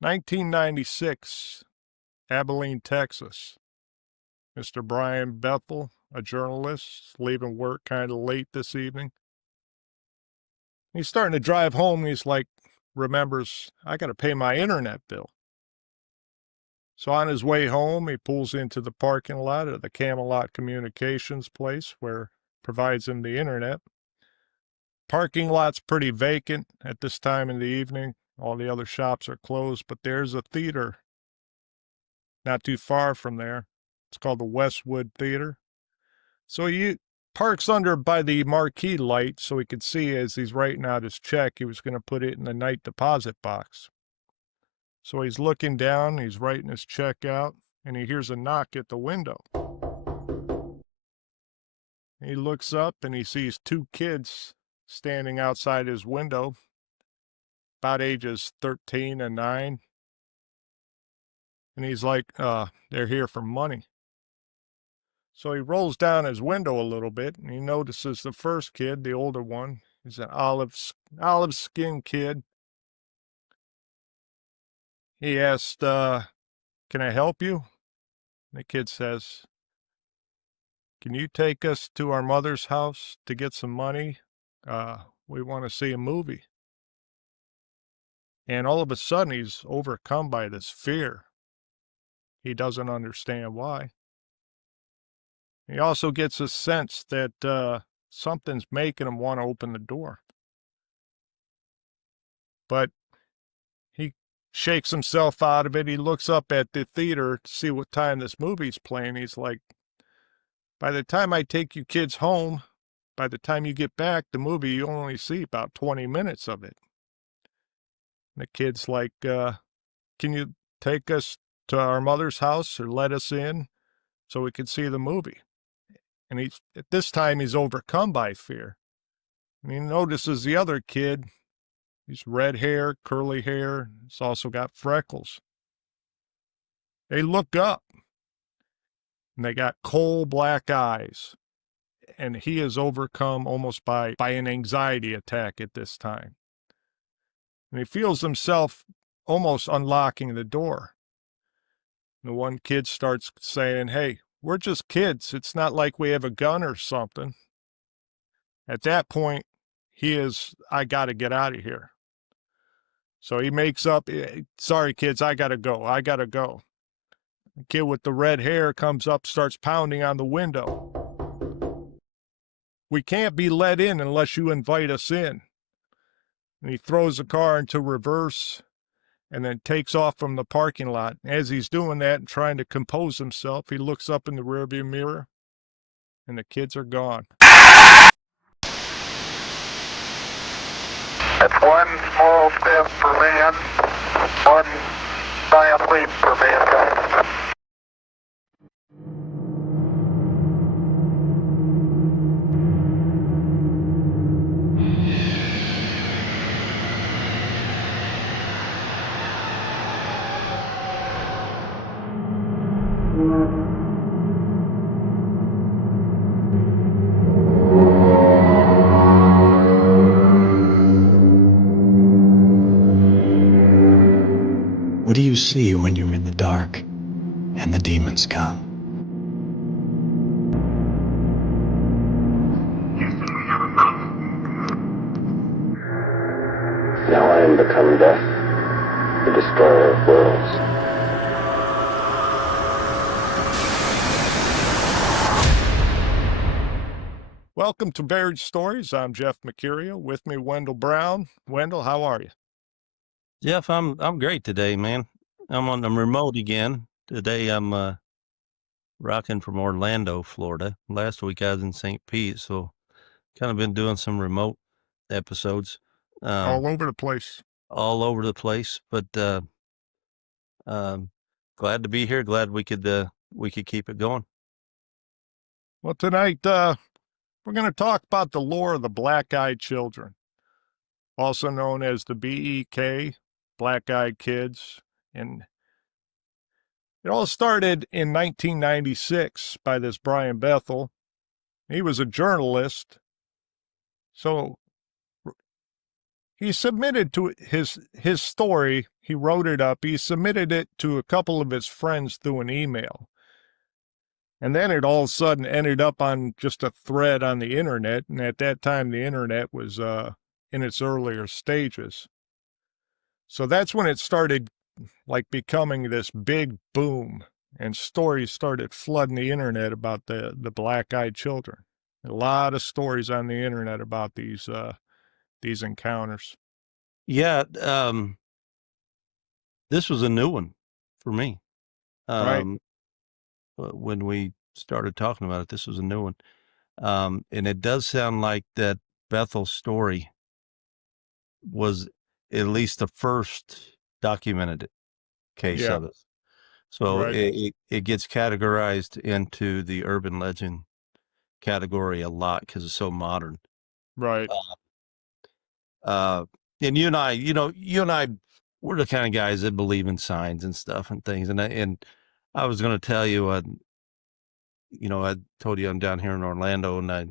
1996, Abilene, Texas. Mr. Brian Bethel, a journalist, leaving work kind of late this evening. He's starting to drive home. He's like, remembers, I got to pay my internet bill. So on his way home, he pulls into the parking lot of the Camelot Communications place where provides him the internet. Parking lot's pretty vacant at this time in the evening. All the other shops are closed, but there's a theater not too far from there. It's called the Westwood Theater. So he parks under by the marquee light so he could see as he's writing out his check, he was going to put it in the night deposit box. So he's looking down, he's writing his check out, and he hears a knock at the window. He looks up and he sees two kids standing outside his window, about ages 13 and 9. And he's like, they're here for money. So he rolls down his window a little bit and he notices the first kid, the older one, is an olive-skinned kid. He asked, can I help you? The kid says, can you take us to our mother's house to get some money? We want to see a movie. And all of a sudden, he's overcome by this fear. He doesn't understand why. He also gets a sense that something's making him want to open the door. But he shakes himself out of it. He looks up at the theater to see what time this movie's playing. He's like, by the time I take you kids home, by the time you get back, the movie, you only see about 20 minutes of it. And the kid's like, can you take us to our mother's house or let us in so we can see the movie? And at this time, he's overcome by fear. And he notices the other kid. He's red hair, curly hair. He's also got freckles. They look up, and they got coal black eyes. And he is overcome almost by an anxiety attack at this time. And he feels himself almost unlocking the door. And the one kid starts saying, hey, we're just kids. It's not like we have a gun or something. At that point, I got to get out of here. So he makes up, sorry, kids, I got to go. The kid with the red hair comes up, starts pounding on the window. We can't be let in unless you invite us in. And he throws the car into reverse and then takes off from the parking lot. As he's doing that and trying to compose himself, he looks up in the rearview mirror, and the kids are gone. It's one small step for man, one giant leap for mankind. What do you see when you're in the dark and the demons come? Now I am become death, the destroyer of worlds. Welcome to Buried Stories. I'm Jeff Mercurio. With me, Wendell Brown. Wendell, how are you? Jeff, I'm great today, man. I'm on the remote again. Today I'm rocking from Orlando, Florida. Last week I was in St. Pete, so kind of been doing some remote episodes. All over the place. All over the place, but glad to be here. Glad we could keep it going. Well, tonight we're going to talk about the lore of the black-eyed children, also known as the BEK, Black-Eyed Kids. And it all started in 1996 by this Brian Bethel. He was a journalist, so he submitted to his story. He wrote it up. He submitted it to a couple of his friends through an email. And then it all of a sudden ended up on just a thread on the internet. And at that time, the internet was in its earlier stages. So that's when it started like becoming this big boom, and stories started flooding the internet about the black-eyed children. A lot of stories on the internet about these encounters. Yeah, this was a new one for me. Right. When we started talking about it, this was a new one. And it does sound like that Bethel story was at least the first documented case Yeah. of it. So Right. it gets categorized into the urban legend category a lot because it's so modern. Right. Uh, and you and I, we're the kind of guys that believe in signs and stuff and things. And I was going to tell you, I told you I'm down here in Orlando, and I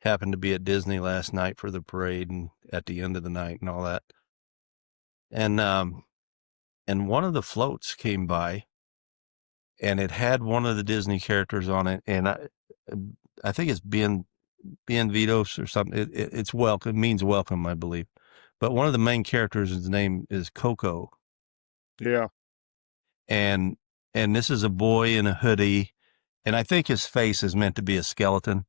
happened to be at Disney last night for the parade and at the end of the night and all that. And one of the floats came by, and it had one of the Disney characters on it, and I think it's Bienvenidos or something. It's welcome. It means welcome, I believe. But one of the main characters, his name is Coco, Yeah. and this is a boy in a hoodie, and I think his face is meant to be a skeleton,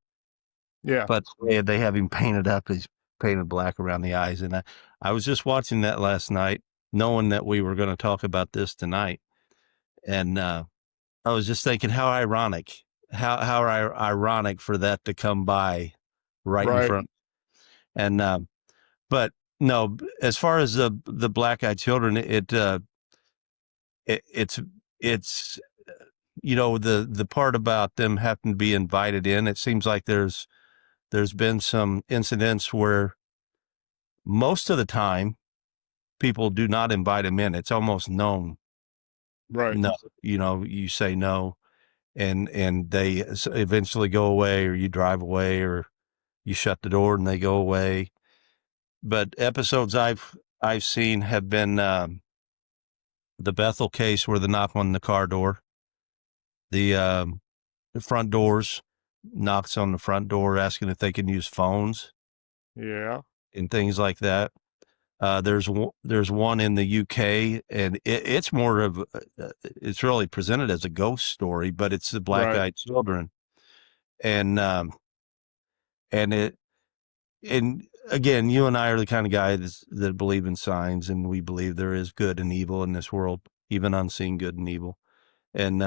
Yeah. but they have him painted up. He's painted black around the eyes, and I was just watching that last night, knowing that we were going to talk about this tonight, and I was just thinking how ironic, ironic for that to come by right in Right. front. And but no, as far as the black-eyed children, it's the part about them having to be invited in. It seems like there's been some incidents where most of the time people do not invite them in. It's almost known. Right. No, you say no, and they eventually go away, or you drive away, or you shut the door and they go away. But episodes I've seen have been the Bethel case where the knock on the car door, the front doors, knocks on the front door asking if they can use phones Yeah. and things like that. There's one in the UK, and it's more of it's really presented as a ghost story, but it's the Right. black-eyed children, and and it and again, you and I are the kind of guys that believe in signs, and we believe there is good and evil in this world, even unseen good and evil. And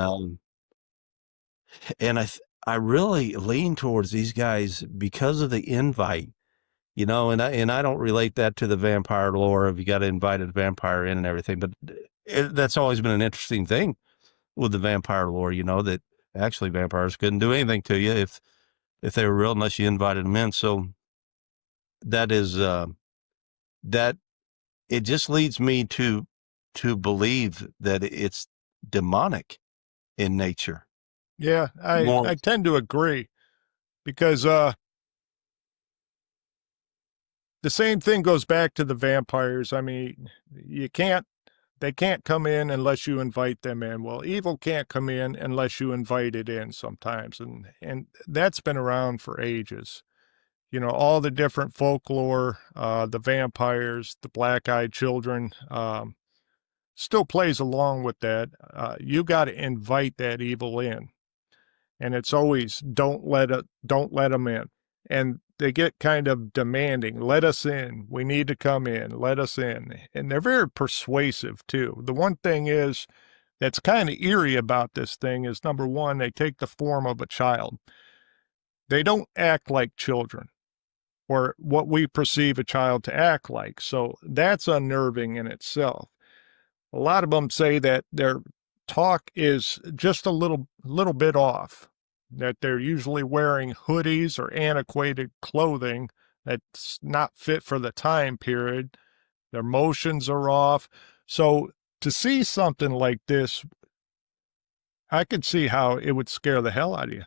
I really lean towards these guys because of the invite, and I don't relate that to the vampire lore of you got to invite a vampire in and everything, but that's always been an interesting thing with the vampire lore, that actually vampires couldn't do anything to you if they were real unless you invited them in. So that is that it just leads me to believe that it's demonic in nature. Yeah. More I tend to agree because the same thing goes back to the vampires. I mean, they can't come in unless you invite them in. Well, evil can't come in unless you invite it in sometimes. And that's been around for ages. All the different folklore, the vampires, the black-eyed children, still plays along with that. You got to invite that evil in. And it's always don't let them in. And they get kind of demanding, let us in, we need to come in, let us in. And they're very persuasive too. The one thing is that's kind of eerie about this thing is, number one, they take the form of a child. They don't act like children or what we perceive a child to act like. So that's unnerving in itself. A lot of them say that their talk is just a little bit off, that they're usually wearing hoodies or antiquated clothing that's not fit for the time period. Their motions are off. So to see something like this, I could see how it would scare the hell out of you.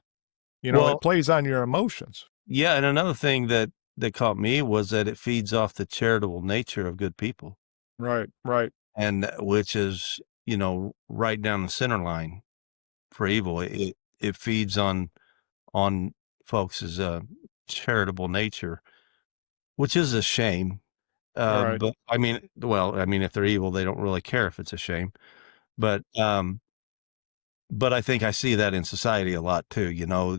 It well, plays on your emotions. yeah, and another thing that that caught me was that it feeds off the charitable nature of good people, Right, right, and which is, right down the center line for evil. It feeds on folks' charitable nature, which is a shame. right, But I mean, if they're evil, they don't really care if it's a shame. But but I think I see that in society a lot too.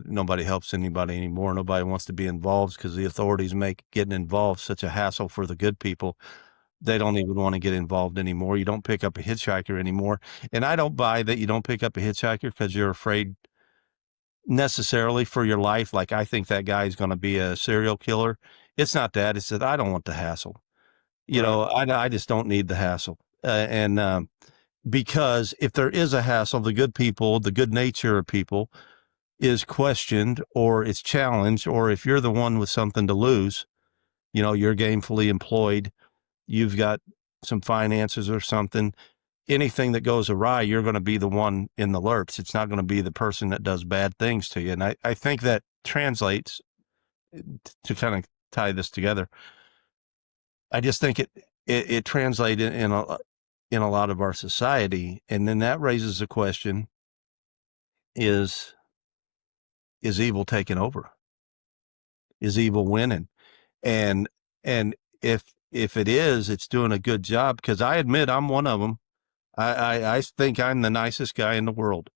Nobody helps anybody anymore. Nobody wants to be involved because the authorities make getting involved such a hassle for the good people. They don't even want to get involved anymore. You don't pick up a hitchhiker anymore. And I don't buy that you don't pick up a hitchhiker because you're afraid necessarily for your life. Like, I think that guy is going to be a serial killer. It's not that. It's that I don't want the hassle. right, I just don't need the hassle. And because if there is a hassle, the good people, the good nature of people is questioned or it's challenged, or if you're the one with something to lose, you're gainfully employed, you've got some finances or something, anything that goes awry, you're going to be the one in the lurch. It's not going to be the person that does bad things to you. And I think that translates to kind of tie this together. I just think it translated in a lot of our society. And then that raises the question, is evil taking over? Is evil winning? And and if it is, it's doing a good job, because I admit I'm one of them. I think I'm the nicest guy in the world.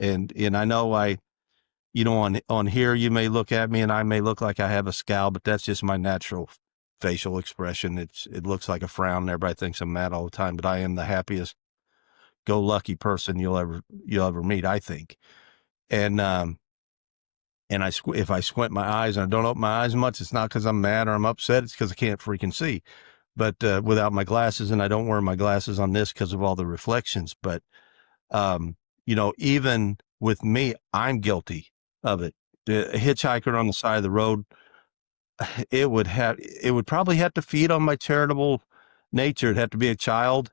And I know on here you may look at me and I may look like I have a scowl, but that's just my natural facial expression. It looks like a frown and everybody thinks I'm mad all the time, but I am the happiest go lucky person you'll ever meet, I think. And if I squint my eyes and I don't open my eyes much, it's not because I'm mad or I'm upset. It's because I can't freaking see. But without my glasses, and I don't wear my glasses on this because of all the reflections. But even with me, I'm guilty of it. A hitchhiker on the side of the road, it would probably have to feed on my charitable nature. It'd have to be a child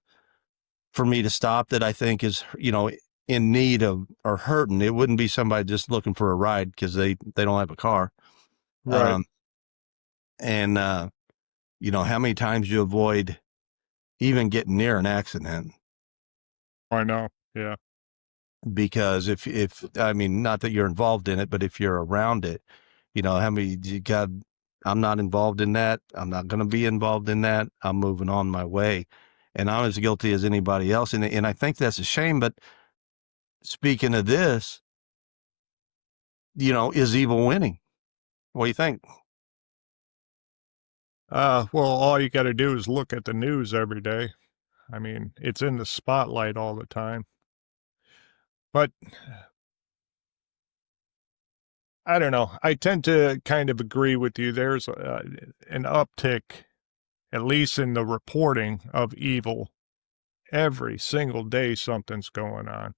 for me to stop that I think is, in need of or hurting. It wouldn't be somebody just looking for a ride because they don't have a car. right. Um, and how many times you avoid even getting near an accident I know. Yeah. because if I mean, not that you're involved in it, but if you're around it, how many you got, I'm not involved in that. I'm not going to be involved in that. I'm moving on my way. And I'm as guilty as anybody else. And I think that's a shame. But speaking of this, is evil winning? What do you think? Well, all you got to do is look at the news every day. I mean, it's in the spotlight all the time. But I don't know. I tend to kind of agree with you. There's an uptick, at least in the reporting of evil. Every single day, something's going on,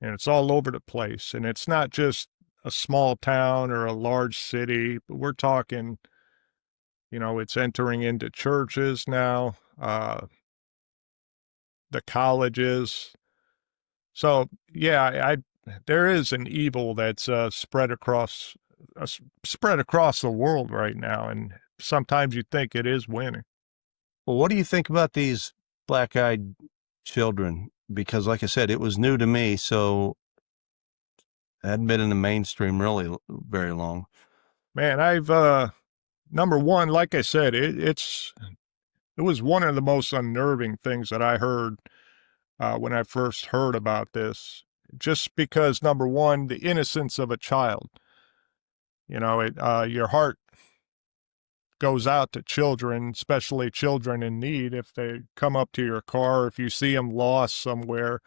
and it's all over the place. And it's not just a small town or a large city, but we're talking, it's entering into churches now, the colleges. So, yeah, there is an evil that's spread across the world right now, and sometimes you think it is winning. Well, what do you think about these black-eyed children? Because, like I said, it was new to me, so it hadn't been in the mainstream really very long. Man, I've number one, like I said, it was one of the most unnerving things that I heard when I first heard about this. Just because number one, the innocence of a child. Your heart goes out to children, especially children in need. If they come up to your car, if you see them lost somewhere,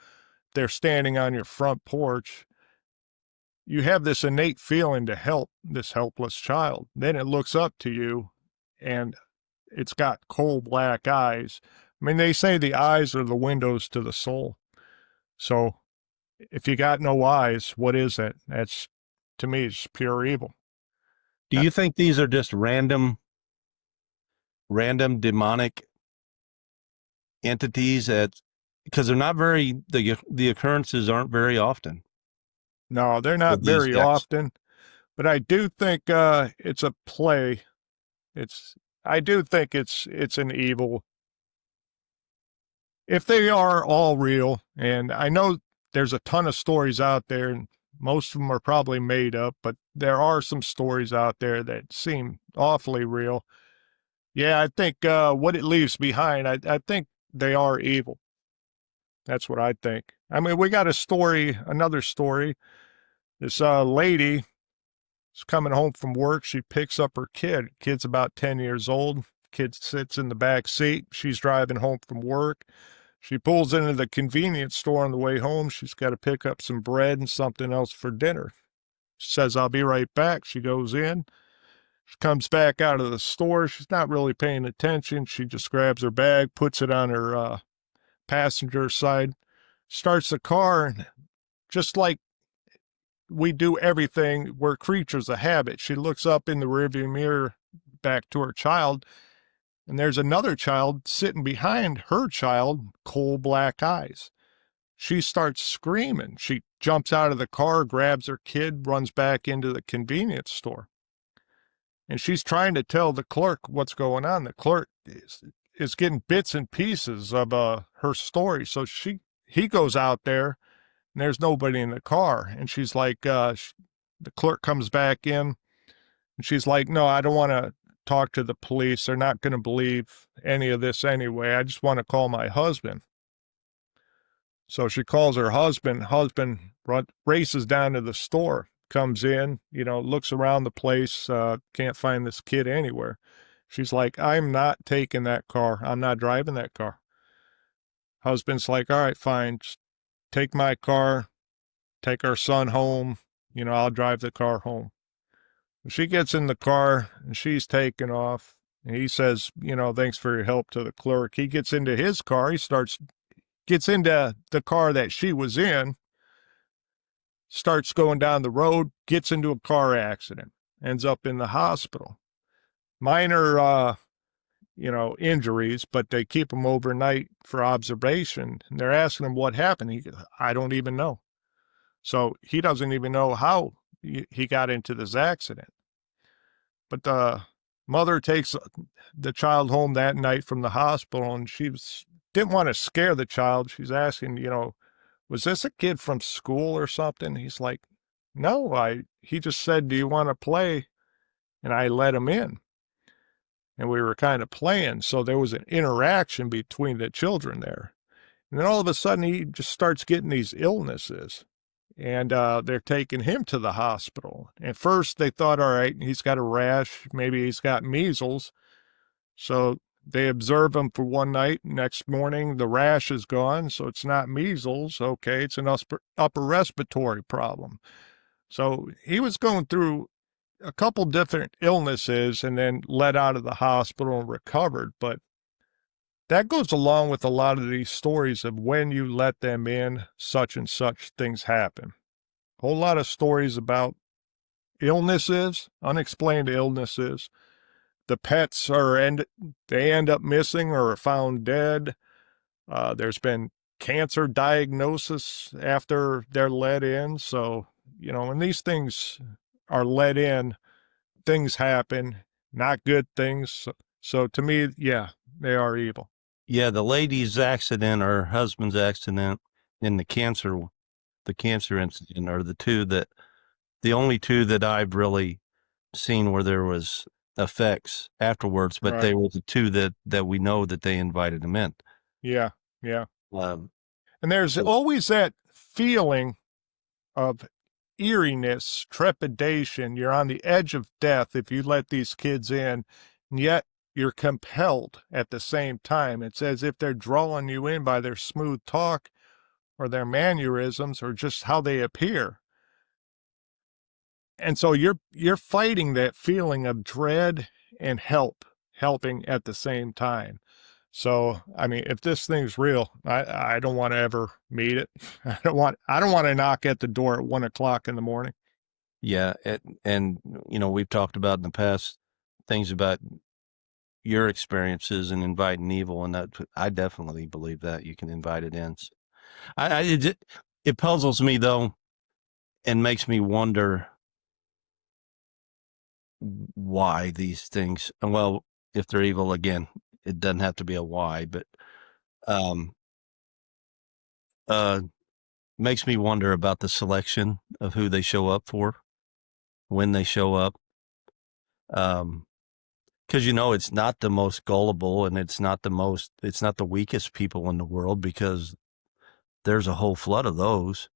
they're standing on your front porch, you have this innate feeling to help this helpless child. Then it looks up to you and it's got coal black eyes. I mean, they say the eyes are the windows to the soul. So if you got no eyes, what is it? That's, to me, it's pure evil. Do Uh, you think these are just random demonic entities because they're not the occurrences aren't very often No, they're not with these very guys? often, but I do think it's a play It's I do think it's an evil. If they are all real, and I know there's a ton of stories out there, and most of them are probably made up, but there are some stories out there that seem awfully real. Yeah, I think what it leaves behind, I think they are evil. That's what I think. I mean, we got a story, another story. This lady is coming home from work. She picks up her kid. Kid's about 10 years old. Kid sits in the back seat. She's driving home from work. She pulls into the convenience store on the way home. She's got to pick up some bread and something else for dinner. She says, I'll be right back. She goes in. She comes back out of the store. She's not really paying attention. She just grabs her bag, puts it on her passenger side, starts the car, and just like we do everything, we're creatures of habit. She looks up in the rearview mirror back to her child, and there's another child sitting behind her child, coal black eyes. She starts screaming. She jumps out of the car, grabs her kid, runs back into the convenience store. And she's trying to tell the clerk what's going on. The clerk is getting bits and pieces of her story. So he goes out there, and there's nobody in the car. And she's like, the clerk comes back in, and she's like, no, I don't want to talk to the police. They're not going to believe any of this anyway. I just want to call my husband. So she calls her husband. Husband races down to the store, comes in, looks around the place, can't find this kid anywhere. She's like, I'm not taking that car. I'm not driving that car. Husband's like, all right, fine. Just take my car, take our son home. I'll drive the car home. She gets in the car and she's taking off. And he says, thanks for your help to the clerk. He gets into his car. Gets into the car that she was in, starts going down the road, gets into a car accident, ends up in the hospital. Minor, injuries, but they keep him overnight for observation. And they're asking him what happened. He goes, I don't even know. So he doesn't even know how he got into this accident. But the mother takes the child home that night from the hospital, and didn't want to scare the child. She's asking, was this a kid from school or something? He's like, no, he just said, do you want to play? And I let him in. And we were kind of playing. So there was an interaction between the children there. And then all of a sudden, he just starts getting these illnesses. And they're taking him to the hospital. At first, they thought, all right, he's got a rash. Maybe he's got measles. So they observe him for one night. Next morning, the rash is gone. So it's not measles. Okay, it's an upper respiratory problem. So he was going through a couple different illnesses and then let out of the hospital and recovered. But that goes along with a lot of these stories of when you let them in, such and such things happen. A whole lot of stories about illnesses, unexplained illnesses. The pets they end up missing or are found dead. There's been cancer diagnosis after they're let in. So, when these things are let in, things happen, not good things. So to me, yeah, they are evil. Yeah, the lady's accident or her husband's accident and the cancer incident are the only two that I've really seen where there was effects afterwards, but they Right. were the two that we know that they invited him in. Yeah, yeah. Um, And there's always that feeling of eeriness, trepidation. You're on the edge of death if you let these kids in, and yet you're compelled at the same time. It's as if they're drawing you in by their smooth talk or their mannerisms or just how they appear. And so you're fighting that feeling of dread and helping at the same time. So, I mean, if this thing's real, I don't want to ever meet it. I don't want to knock at the door at 1 o'clock in the morning. yeah, and we've talked about in the past things about your experiences in inviting evil, and that I definitely believe that you can invite it in. So it puzzles me though, and makes me wonder why these things. Well, if they're evil, again, it doesn't have to be a why, but um, uh, makes me wonder about the selection of who they show up for, when they show up. Because it's not the most gullible, and it's not the weakest people in the world, because there's a whole flood of those.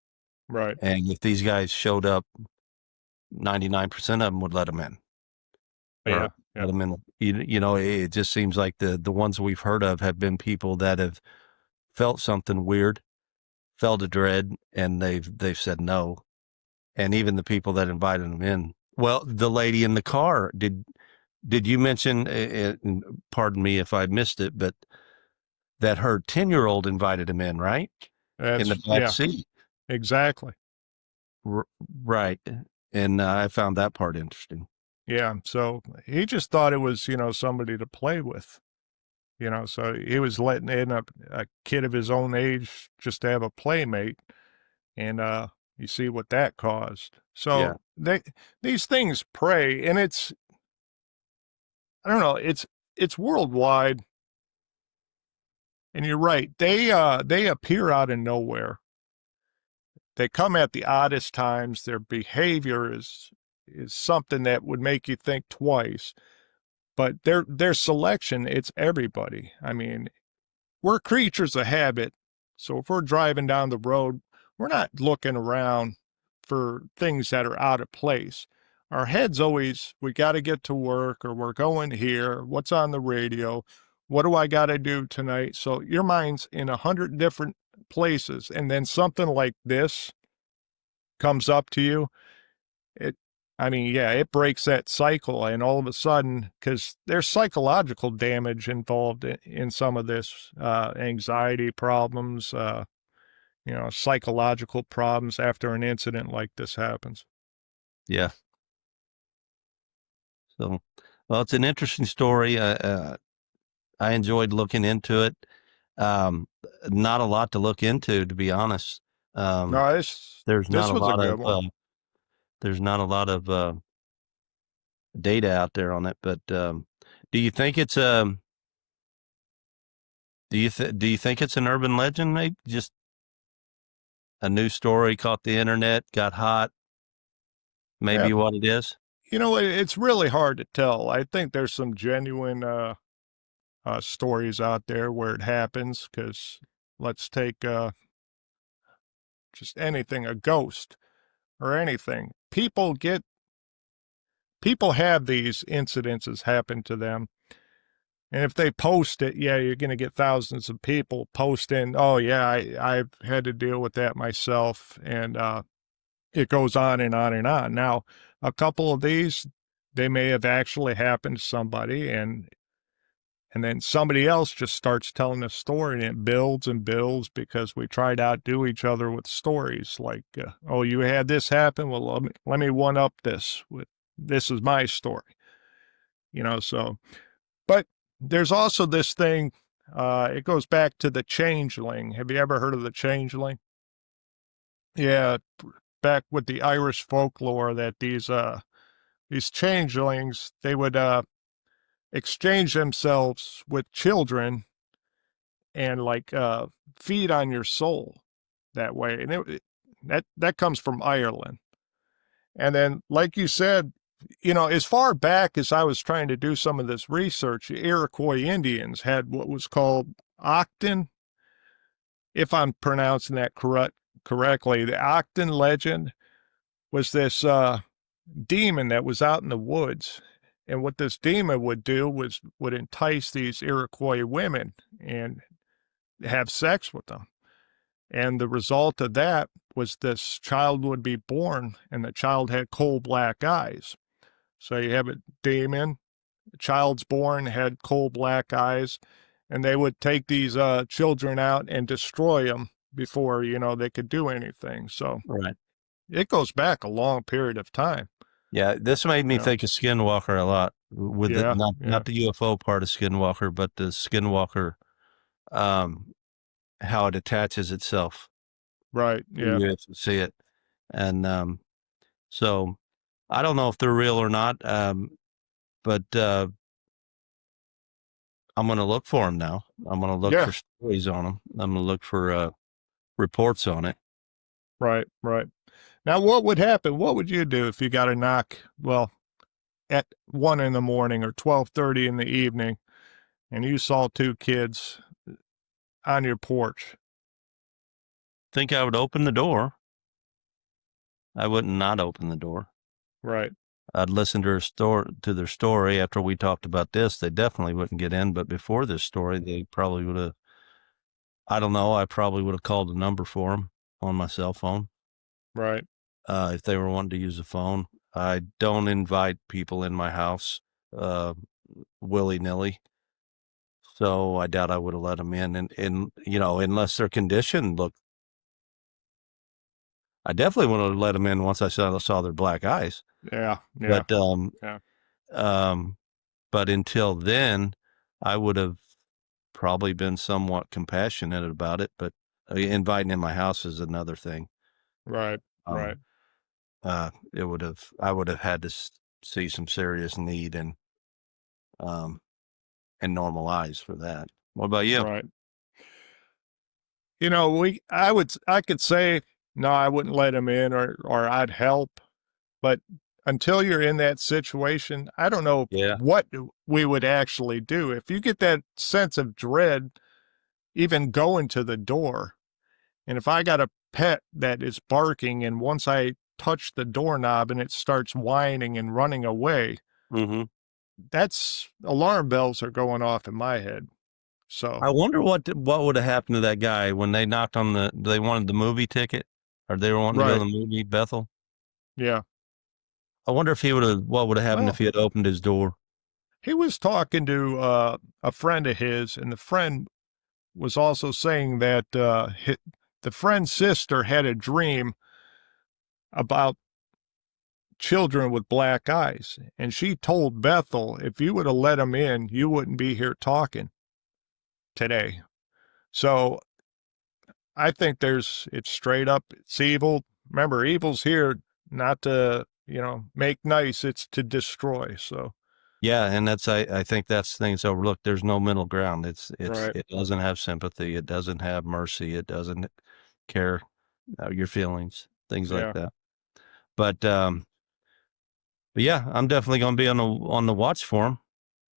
Right. And if these guys showed up, 99% of them would let them in, Yeah. or Yeah. let them in. It just seems like the ones we've heard of have been people that have felt something weird, felt a dread, and they've said no. And even the people that invited them in. Well, the lady in the car, did you mention, and pardon me if I missed it, but that her 10-year-old invited him in, right? In the back Yeah, seat. exactly. R Right, and I found that part interesting. Yeah. So he just thought it was, somebody to play with, so he was letting in a kid of his own age just to have a playmate. And you see what that caused. Yeah, So these things prey, and I don't know, it's worldwide. And you're right. They appear out of nowhere. They come at the oddest times. Their behavior is something that would make you think twice. But their selection, it's everybody. I mean, we're creatures of habit. So if we're driving down the road, we're not looking around for things that are out of place. Our head's always, we got to get to work, or we're going here. What's on the radio? What do I got to do tonight? So your mind's in 100 different places. And then something like this comes up to you. It, I mean, yeah, it breaks that cycle. And all of a sudden, because there's psychological damage involved in some of this, anxiety problems, psychological problems after an incident like this happens. yeah. So, well, it's an interesting story. I enjoyed looking into it. Um, Not a lot to look into, to be honest. Um, No, there's not this a was a lot of, good one. there's not a lot of, data out there on it, but, do you think it's, do you think it's an urban legend, maybe? Just a news story caught the internet, got hot, Yeah, maybe what it is? it's really hard to tell. I think there's some genuine stories out there where it happens. Because let's take just anything, a ghost or anything. People have these incidences happen to them. And if they post it, yeah, you're going to get thousands of people posting, oh, yeah, I've had to deal with that myself. And it goes on and on and on. Now, a couple of these, they may have actually happened to somebody, and then somebody else just starts telling a story, and it builds and builds because we try to outdo each other with stories like, oh, you had this happen? Well, let me one up this with, this is my story, so, but there's also this thing, it goes back to the changeling. Have you ever heard of the changeling? Yeah, back with the Irish folklore that these changelings, they would exchange themselves with children and like feed on your soul that way. And that comes from Ireland. And then, like you said, as far back as I was trying to do some of this research, the Iroquois Indians had what was called Octon, if I'm pronouncing that correctly. The Octon legend was this demon that was out in the woods. And what this demon would do was would entice these Iroquois women and have sex with them. And the result of that was this child would be born, and the child had coal black eyes. So you have a demon, the child's born, had coal black eyes, and they would take these children out and destroy them before, they could do anything. So Right. it goes back a long period of time. Yeah, this made me You know? think of Skinwalker a lot, with the Yeah, not yeah, the UFO part of Skinwalker, but the Skinwalker, um, how it attaches itself. right, yeah. You have to see it. And, so I don't know if they're real or not. but I'm going to look for him now. I'm going to look Yeah, for stories on him. I'm going to look for reports on it. right, right. Now, what would happen? What would you do if you got a knock? Well, at 1 in the morning or 12:30 in the evening, and you saw two kids on your porch. Think I would open the door. I wouldn't not open the door. Right, I'd listen to their story after we talked about this. They definitely wouldn't get in, but before this story, they probably would have. I don't know. I probably would have called a number for them on my cell phone right, if they were wanting to use a phone. I don't invite people in my house uh, willy nilly, so I doubt I would have let them in. And unless their condition looked, I definitely would have let them in once I saw their black eyes. yeah, yeah, But yeah, um, but until then, I would have probably been somewhat compassionate about it. But inviting in my house is another thing. right, Um, right, I would have had to see some serious need um, and normal eyes for that. What about you? right. I could say, no, I wouldn't let him in or I'd help. But until you're in that situation, I don't know Yeah. what we would actually do. If you get that sense of dread, even going to the door, and if I got a pet that is barking, and once I touch the doorknob and it starts whining and running away, Hmm. that's alarm bells are going off in my head. So, I wonder what would have happened to that guy when they knocked on they wanted the movie ticket or they were wanting to go right. to the movie, Bethel. Yeah. I wonder if what would have happened if Well, he had opened his door. he was talking to a friend of his, and the friend was also saying that the friend's sister had a dream about children with black eyes. And she told Bethel, if you would have let him in, you wouldn't be here talking today. So I think it's straight up, it's evil. Remember, evil's here not to, make nice, it's to destroy. So, Yeah, and I think that's things overlooked. There's no middle ground. right. It doesn't have sympathy. It doesn't have mercy. It doesn't care your feelings, things like Yeah. that. But but yeah, I'm definitely going to be on the watch for him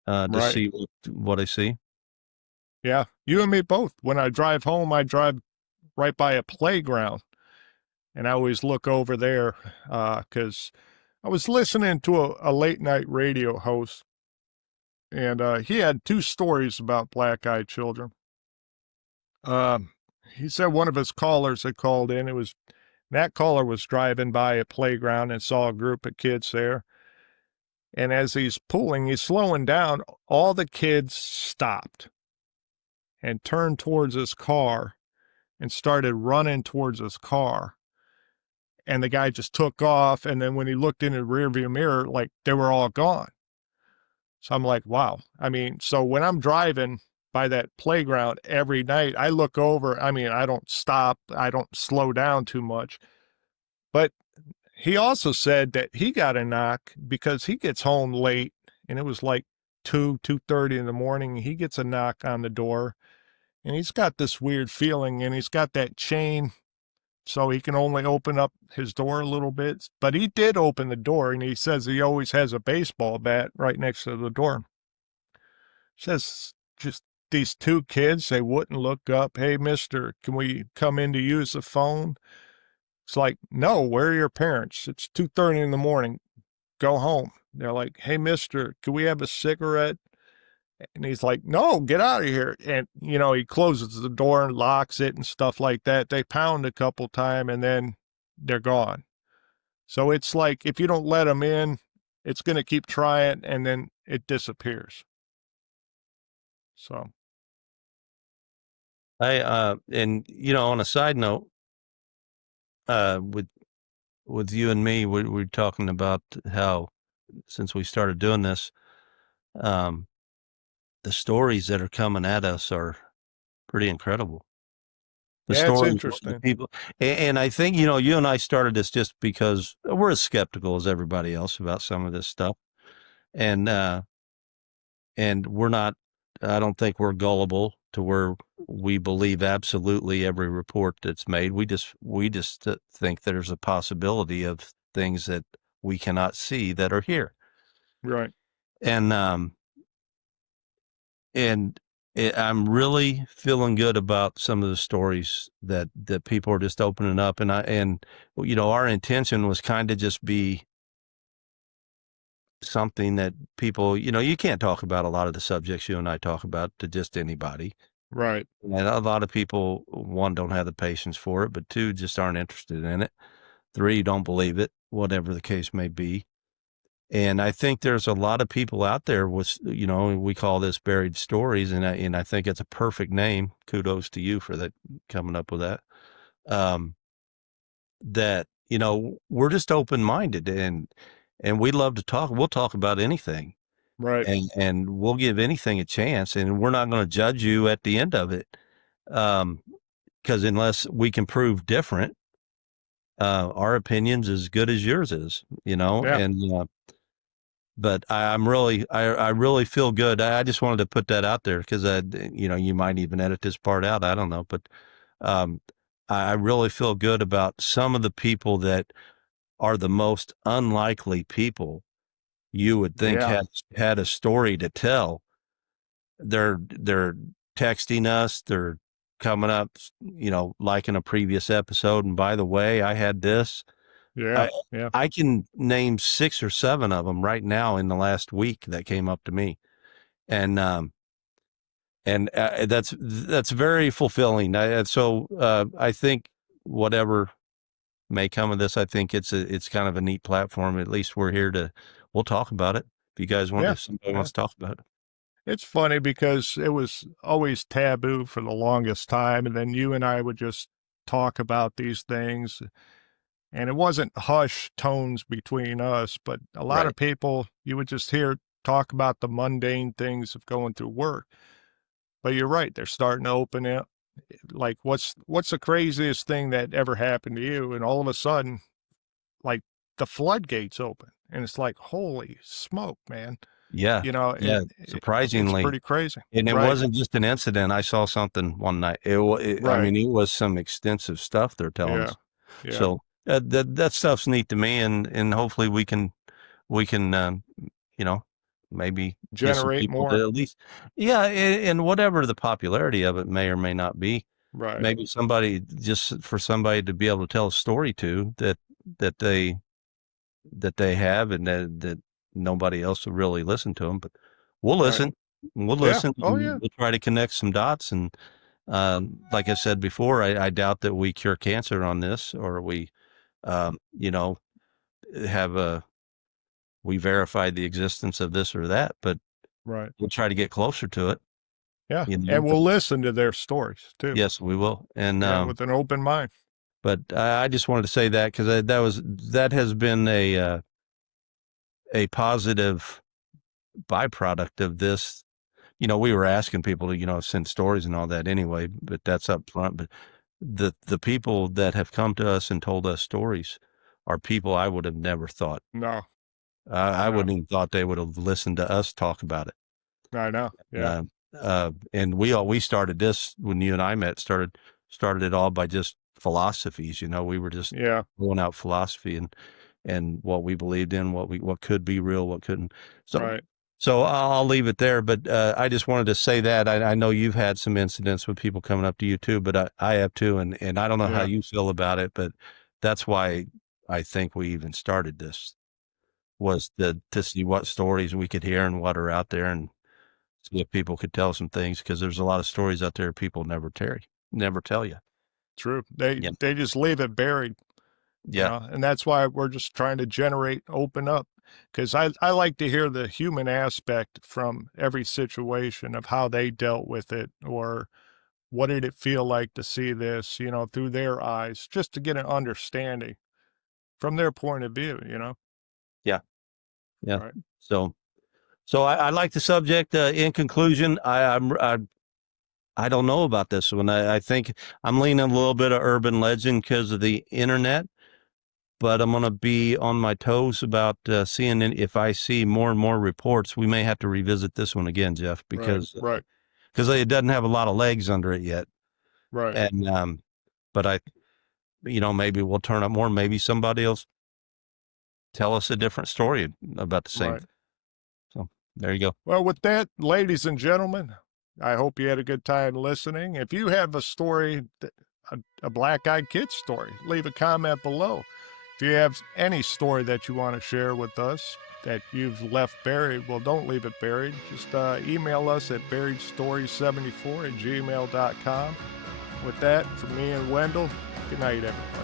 to Right. see what I see. Yeah. You and me both. When I drive home, I drive right by a playground. And I always look over there because I was listening to a late night radio host, and he had two stories about black eyed children. Um, he said one of his callers had called in. That caller was driving by a playground and saw a group of kids there. And as he's slowing down, all the kids stopped and turned towards his car and started running towards his car. And the guy just took off. And then when he looked in the rearview mirror, like they were all gone. So I'm like, wow. I mean, so when I'm driving by that playground every night, I look over. I mean, I don't stop, I don't slow down too much. But he also said that he got a knock because he gets home late and it was like 2:30 in the morning. He gets a knock on the door and he's got this weird feeling and he's got that chain so he can only open up his door a little bit. But he did open the door and he says he always has a baseball bat right next to the door. Says just these two kids, they wouldn't look up. Hey, mister, can we come in to use the phone? It's like, no, where are your parents? It's 2:30 in the morning. Go home. They're like, hey, mister, can we have a cigarette? And he's like, no, get out of here. And, he closes the door and locks it and stuff like that. They pound a couple times and then they're gone. So it's like, if you don't let them in, it's going to keep trying and then it disappears. So, And on a side note, with you and me, we're talking about how since we started doing this, um, the stories that are coming at us are pretty incredible. The yeah, it's stories of the interesting. people, and I think you and I started this just because we're as skeptical as everybody else about some of this stuff, and we're not. I don't think we're gullible to where we believe absolutely every report that's made. We just think there's a possibility of things that we cannot see that are here, Right. and and I'm really feeling good about some of the stories that people are just opening up, and our intention was kind of just be something that people, you can't talk about a lot of the subjects you and I talk about to just anybody. Right. And a lot of people, one, don't have the patience for it, but two, just aren't interested in it. Three, don't believe it, whatever the case may be. And I think there's a lot of people out there with, we call this buried stories, and I think it's a perfect name. Kudos to you for that, coming up with that. Um, that we're just open minded, and we love to talk. We'll talk about anything, Right. and we'll give anything a chance, and we're not going to judge you at the end of it, because unless we can prove different, our opinion's as good as yours is, Yeah. and but I really feel good. I just wanted to put that out there because you might even edit this part out. I don't know, but um, I really feel good about some of the people that are the most unlikely people you would think Yeah. had a story to tell. They're texting us, they're coming up, liking a previous episode, and by the way, I had this. Yeah. I Yeah. I can name 6 or 7 of them right now in the last week that came up to me, and that's very fulfilling. I think whatever may come of this, I think it's kind of a neat platform. At least we'll talk about it. Yeah. If somebody Yeah. wants to talk about it. It's funny because it was always taboo for the longest time, and then you and I would just talk about these things, and it wasn't hush tones between us, but a lot Right. of people you would just hear talk about the mundane things of going through work. But you're right, they're starting to open it. Like, what's the craziest thing that ever happened to you? And all of a sudden, like, the floodgates open, and it's like, holy smoke, man! Yeah. You know, Yeah. it's Surprisingly, pretty crazy. and it Right. wasn't just an incident. I saw something one night. I Right. mean, it was some extensive stuff they're telling Yeah. us. Yeah. So that stuff's neat to me, and hopefully we can you know maybe get some Generate people to more. at least, yeah, and whatever the popularity of it may or may not be, Right. maybe somebody to be able to tell a story to that they that they have, and that nobody else will really listen to them, but we'll Right. listen. We'll Yeah. listen, Oh, and yeah. we'll try to connect some dots, and, like I said before, I doubt that we cure cancer on this, or um, you know, have we verified the existence of this or that, but Right. we'll try to get closer to it, Yeah. And but we'll listen to their stories too. yes, we will, and, Yeah. With an open mind. but I just wanted to say that because that has been a positive byproduct of this. We were asking people to, send stories and all that anyway, but that's up front. But the people that have come to us and told us stories are people I would have never thought. No. I No. wouldn't even thought they would have listened to us talk about it. I know. Yeah. Uh, and we started this when you and I met. Started it all by just philosophies. We were just Yeah. going out philosophy and what we believed in, what could be real, what couldn't. So Right. so I'll leave it there. But I just wanted to say that I know you've had some incidents with people coming up to you too, but I have too, and I don't know how Yeah. you feel about it, but that's why I think we even started this, was to see what stories we could hear and what are out there, and see if people could tell some things, because there's a lot of stories out there people never tell you. True. They Yeah, they just leave it buried, yeah, and that's why we're just trying to open up. Because I like to hear the human aspect from every situation of how they dealt with it, or what did it feel like to see this, through their eyes, just to get an understanding from their point of view. yeah, yeah. Right. So I like the subject. In conclusion, I don't know about this one. I think I'm leaning a little bit of urban legend because of the internet, but I'm going to be on my toes about seeing if I see more and more reports. We may have to revisit this one again, Jeff, because right, it doesn't have a lot of legs under it yet. right. And but maybe we'll turn up more. Maybe somebody else tell us a different story about the same Right. thing. So there you go. Well, with that, ladies and gentlemen, I hope you had a good time listening. If you have a story, a black-eyed kid story, leave a comment below. If you have any story that you want to share with us that you've left buried, well, don't leave it buried. Just email us at buriedstories74@gmail.com. With that, from me and Wendell, good night, everybody.